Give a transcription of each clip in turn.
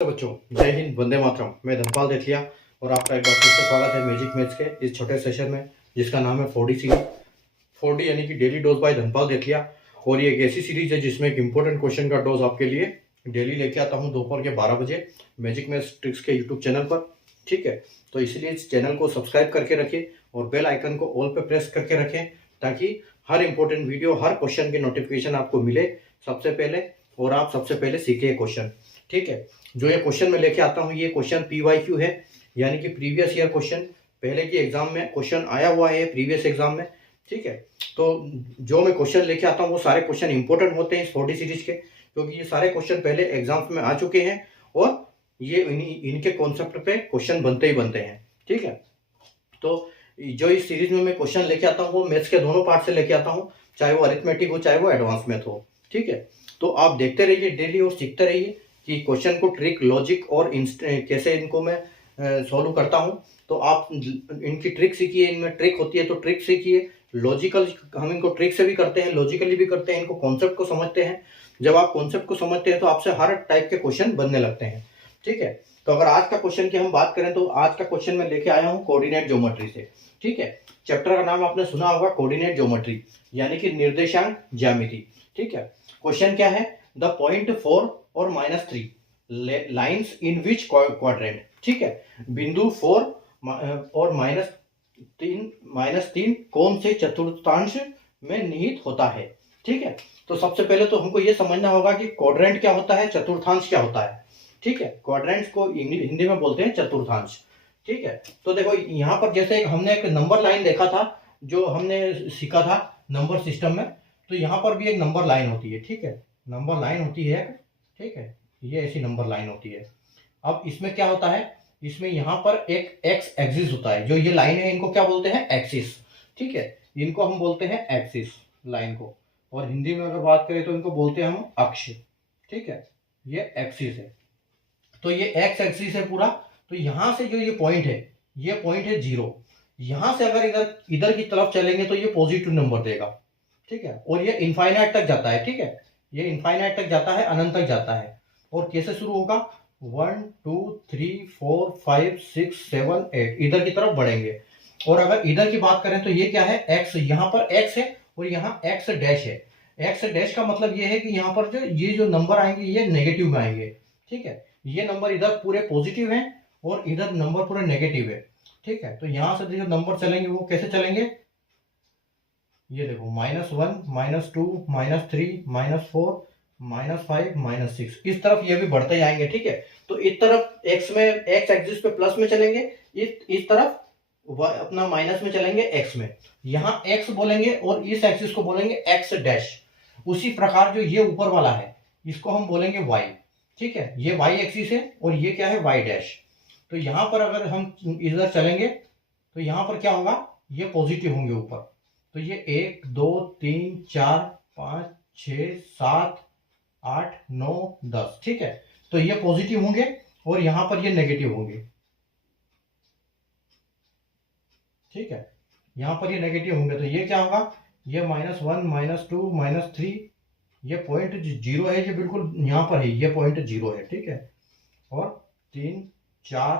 तो बच्चों, जय हिंद, वंदे मातरम। मैं धनपाल देथिया और आपका एक बार फिर से स्वागत है मैजिक मैथ्स के इस छोटे सेशन में, जिसका नाम है 4D सीरीज। 4D यानी कि डेली डोज बाय धनपाल देथिया। और ये एक ऐसी सीरीज है जिसमें एक इंपॉर्टेंट क्वेश्चन का डोज आपके लिए डेली लेके आता हूँ दोपहर के 12 बजे मैजिक मैथ्स ट्रिक्स के यूट्यूब चैनल पर। ठीक है, तो इसलिए इस चैनल को सब्सक्राइब करके रखें और बेल आइकन को ऑल पे प्रेस करके रखें, ताकि हर इंपॉर्टेंट वीडियो, हर क्वेश्चन की नोटिफिकेशन आपको मिले सबसे पहले और आप सबसे पहले सीखे क्वेश्चन। ठीक है, जो ये क्वेश्चन मैं लेके आता हूँ ये क्वेश्चन PYQ है, यानी कि प्रीवियस ईयर क्वेश्चन। पहले के एग्जाम में क्वेश्चन आया हुआ है प्रीवियस एग्जाम में। ठीक है, तो जो मैं क्वेश्चन लेके आता हूँ वो सारे क्वेश्चन इंपॉर्टेंट होते हैं इस 4D सीरीज के, क्योंकि ये सारे क्वेश्चन पहले एग्जाम्स में आ चुके हैं और ये इनके कॉन्सेप्ट पे क्वेश्चन बनते ही बनते हैं। ठीक है, तो जो इस सीरीज में मैं क्वेश्चन लेके आता हूँ वो मैथ्स के दोनों पार्ट से लेके आता हूँ, चाहे वो अरिथमेटिक हो चाहे वो एडवांस मैथ हो। ठीक है, तो आप देखते रहिए डेली और सीखते रहिए कि क्वेश्चन को ट्रिक, लॉजिक और कैसे इनको मैं सॉल्व करता हूँ। तो आप इनकी ट्रिक सीखिए, इनमें ट्रिक होती है तो ट्रिक सीखिए। लॉजिकल हम इनको ट्रिक से भी करते हैं, लॉजिकली भी करते हैं, इनको कॉन्सेप्ट को समझते हैं। जब आप कॉन्सेप्ट को समझते हैं तो आपसे हर टाइप के क्वेश्चन बनने लगते हैं। ठीक है, तो अगर आज का क्वेश्चन की हम बात करें तो आज का क्वेश्चन मैं लेके आया हूँ कोऑर्डिनेट ज्योमेट्री से। ठीक है, चैप्टर का नाम आपने सुना होगा कोऑर्डिनेट ज्योमेट्री, यानी कि निर्देशांक ज्यामिति। ठीक है, क्वेश्चन क्या है, द पॉइंट 4 और -3 लाइन्स इन विच क्वाड्रेंट। ठीक है, बिंदु 4 और -3 कौन से चतुर्थांश में निहित होता है। ठीक है, तो सबसे पहले तो हमको ये समझना होगा कि क्वाड्रेंट क्या होता है, चतुर्थांश क्या होता है। ठीक है, क्वाड्रेंट्स को हिंदी में बोलते हैं चतुर्थांश। ठीक है, तो देखो यहाँ पर जैसे हमने एक नंबर लाइन देखा था, जो हमने सीखा था नंबर सिस्टम में, तो यहाँ पर भी एक नंबर लाइन होती है। ठीक है, नंबर लाइन होती है। ठीक है, ये ऐसी नंबर लाइन होती है। अब इसमें क्या होता है, इसमें यहाँ पर एक एक्स एक्सिस होता है। जो ये लाइन है इनको क्या बोलते हैं, एक्सिस। ठीक है, इनको हम बोलते हैं एक्सिस लाइन को, और हिंदी में अगर बात करें तो इनको बोलते हैं हम अक्ष। ठीक है, ये एक्सिस है, तो ये एक्स एक्सिस है पूरा। तो यहां से जो ये पॉइंट है 0। यहां से अगर इधर इधर की तरफ चलेंगे तो ये पॉजिटिव नंबर देगा। ठीक है, और ये इनफाइनाइट तक जाता है। ठीक है, ये इनफाइनाइट तक जाता है, अनंत तक जाता है। और कैसे शुरू होगा, 1 2 3 4 5 6 7 8 इधर की तरफ बढ़ेंगे। और अगर इधर की बात करें तो ये क्या है, एक्स, यहाँ पर एक्स है और यहाँ एक्स डैश है। एक्स डैश का मतलब ये है कि यहाँ पर जो ये जो नंबर आएंगे ये नेगेटिव में आएंगे। ठीक है, ये नंबर इधर पूरे पॉजिटिव हैं और इधर नंबर पूरे नेगेटिव है। ठीक है, तो यहां से जो नंबर चलेंगे वो कैसे चलेंगे, ये देखो -1 -2 -3 -4 -5 -6, इस तरफ ये भी बढ़ते जाएंगे। ठीक है, तो इस तरफ एक्स में, एक्स एक्सिस पे प्लस में चलेंगे, इस तरफ अपना माइनस में चलेंगे, एक्स में। यहाँ एक्स बोलेंगे और इस एक्सिस को बोलेंगे एक्स डैश। उसी प्रकार जो ये ऊपर वाला है इसको हम बोलेंगे वाई। ठीक है, ये वाई एक्सिस है और ये क्या है, वाई डैश। तो यहां पर अगर हम इधर चलेंगे तो यहां पर क्या होगा, ये पॉजिटिव होंगे ऊपर। तो ये 1 2 3 4 5 6 7 8 9 10। ठीक है, तो ये पॉजिटिव होंगे और यहां पर ये नेगेटिव होंगे। ठीक है, यहां पर ये नेगेटिव होंगे, तो ये क्या होगा, ये -1 -2 -3, ये पॉइंट 0 है, ये बिल्कुल यहां पर है, ये पॉइंट 0 है। ठीक है, और 3 4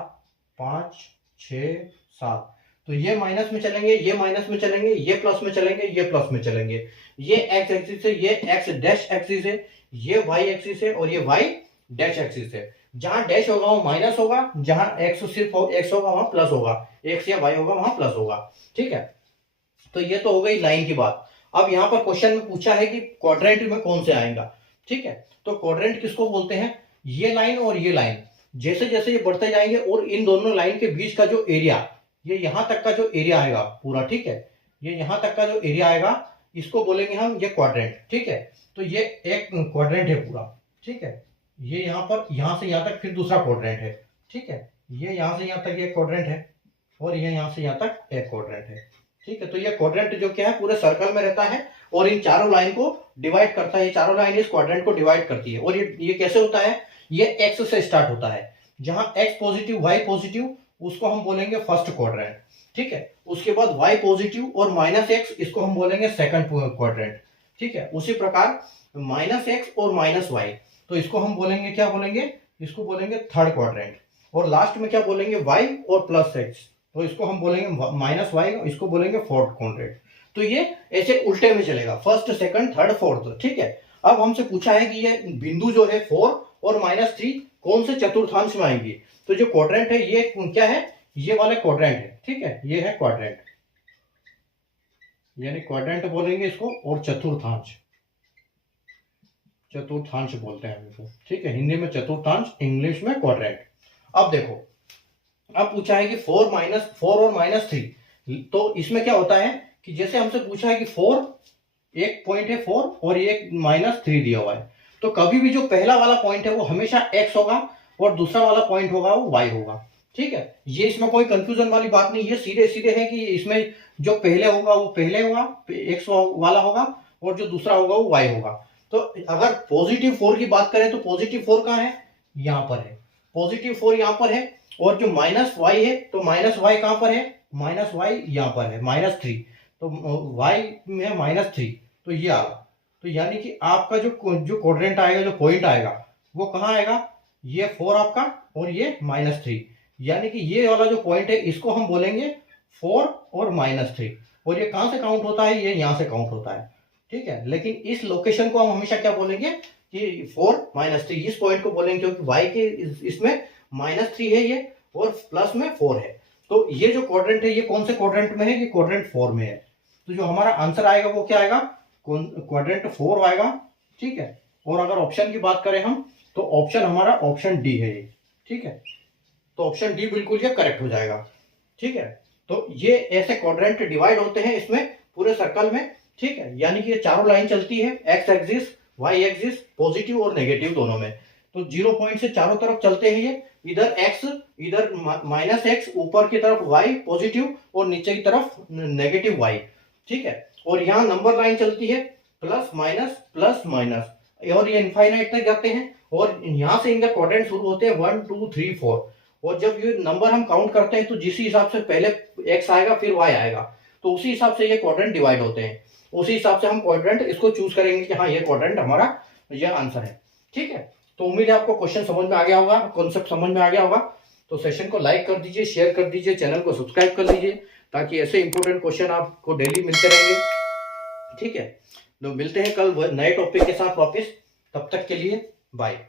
5 6 7, तो ये माइनस में चलेंगे, ये माइनस में चलेंगे, ये प्लस में चलेंगे, ये प्लस में चलेंगे। ये एक्स एक्सिस है, ये एक्स डैश एक्सिस है, ये वाई एक्सिस है और ये वाई डैश एक्सिस है। जहां डैश होगा वो माइनस होगा, जहां एक्स सिर्फ एक्स होगा वहां प्लस होगा, एक्स या वाई होगा वहां प्लस होगा। ठीक है, तो ये तो हो गई लाइन की बात। अब यहाँ पर क्वेश्चन में पूछा है कि क्वाड्रेंट में कौन से आएगा। ठीक है, तो क्वाड्रेंट किसको बोलते हैं, ये लाइन और ये लाइन जैसे जैसे ये बढ़ते जाएंगे और इन दोनों लाइन के बीच का जो एरिया, ये यहां तक का जो एरिया आएगा पूरा। ठीक है, ये यहां तक का जो एरिया आएगा इसको बोलेंगे हम ये क्वाड्रेंट। ठीक है, तो ये एक क्वाड्रेंट है पूरा। ठीक है, ये यहाँ पर यहां से यहां तक फिर दूसरा क्वाड्रेंट है। ठीक है, ये यहां से यहां तक ये क्वाड्रेंट है और ये यहां से यहां तक एक क्वाड्रेंट है। ठीक है, तो ये क्वाड्रेंट जो क्या है पूरे सर्कल में रहता है और इन चारों लाइन को डिवाइड करता है। चारों लाइन इस क्वाड्रेंट को डिवाइड करती है। और ये कैसे होता है, ये एक्स से स्टार्ट होता है। जहां एक्स पॉजिटिव वाई पॉजिटिव उसको हम बोलेंगे फर्स्ट क्वाड्रेंट। ठीक है, उसके बाद वाई पॉजिटिव और -x इसको हम बोलेंगे सेकंड क्वाड्रेंट। ठीक है, उसी प्रकार -x और -y तो इसको हम बोलेंगे, क्या बोलेंगे, इसको बोलेंगे थर्ड क्वाड्रेंट, और लास्ट में क्या बोलेंगे y और प्लस x, तो इसको हम बोलेंगे माइनस y, इसको बोलेंगे फोर्थ क्वाड्रेंट। तो ये ऐसे उल्टे में चलेगा, फर्स्ट सेकंड थर्ड फोर्थ, ठीक है। अब हमसे पूछा है कि ये बिंदु जो है 4 और -3 कौन से चतुर्थांश में आएंगे। तो जो क्वाड्रेंट है ये क्या है, ये वाला क्वाड्रेंट है, ठीक है, ये है क्वाड्रेंट, यानी क्वाड्रेंट बोलेंगे इसको, और चतुर्थांश, चतुर्थांश बोलते हैं इसको, ठीक है, हिंदी में चतुर्थांश, इंग्लिश में क्वाड्रेंट। अब देखो, अब पूछा है कि 4 और -3, तो इसमें क्या होता है कि जैसे हमसे पूछा है कि 4, एक पॉइंट है 4 और एक -3 दिया हुआ है, तो कभी भी जो पहला वाला पॉइंट है वो हमेशा x होगा और दूसरा वाला पॉइंट होगा वो y होगा, ठीक है। ये इसमें कोई कंफ्यूजन वाली बात नहीं, ये सीधे सीधे है कि इसमें जो पहले होगा वो पहले होगा, x वाला होगा, और जो दूसरा होगा वो y होगा। तो अगर पॉजिटिव 4 की बात करें तो पॉजिटिव 4 कहाँ है, यहाँ पर है, पॉजिटिव 4 यहाँ पर है, और जो -y है तो -y कहाँ पर है, -y यहाँ पर है, -3, तो y में -3, तो ये आ रहा। तो यानी कि आपका जो क्वाड्रेंट आएगा, जो पॉइंट आएगा वो कहाँ आएगा, ये 4 आपका और ये -3, यानी कि ये वाला जो पॉइंट है इसको हम बोलेंगे 4 और -3, और ये कहाँ से काउंट होता है, ये यहाँ से काउंट होता है, ठीक है। लेकिन इस लोकेशन को हम हमेशा क्या बोलेंगे कि 4 -3, इस पॉइंट को बोलेंगे क्योंकि y के इसमें -3 है ये, और प्लस में 4 है। तो ये जो क्वाड्रेंट है ये कौन से क्वाड्रेंट में है, ये क्वाड्रेंट 4 में है। तो जो हमारा आंसर आएगा वो क्या आएगा, क्वाड्रेंट 4 आएगा, ठीक है। और अगर ऑप्शन की बात करें हम, तो ऑप्शन हमारा ऑप्शन डी है ये, ठीक है। तो ऑप्शन डी बिल्कुल ये करेक्ट हो जाएगा, ठीक है। तो ये ऐसे क्वाड्रेंट डिवाइड होते हैं इसमें पूरे सर्कल में, ठीक है, यानी कि ये चारों लाइन चलती है, X axis, Y axis, positive और नेगेटिव दोनों में। तो 0 पॉइंट से चारों तरफ चलते हैं ये, इधर x, इधर -x, ऊपर की तरफ y पॉजिटिव और नीचे की तरफ नेगेटिव y, ठीक है। और यहाँ नंबर लाइन चलती है प्लस माइनस, और ये इनफाइनाइट तक जाते हैं, और यहाँ से इनका क्वाड्रेंट शुरू होते हैं 1 2 3 4, और जब ये नंबर हम काउंट करते हैं तो जिस हिसाब से पहले x आएगा फिर y आएगा, तो उसी हिसाब से ये क्वाड्रेंट डिवाइड होते हैं, उसी हिसाब से हम क्वाड्रेंट इसको चूज करेंगे कि हाँ ये क्वाड्रेंट हमारा ये आंसर है, ठीक है। तो उम्मीद है आपको क्वेश्चन समझ में आ गया होगा, कॉन्सेप्ट समझ में आ गया होगा। तो सेशन को लाइक कर दीजिए, शेयर कर दीजिए, चैनल को सब्सक्राइब कर लीजिए, ताकि ऐसे इंपॉर्टेंट क्वेश्चन आपको डेली मिलते रहेंगे, ठीक है। तो मिलते हैं कल नए टॉपिक के साथ वापस, तब तक के लिए बाय।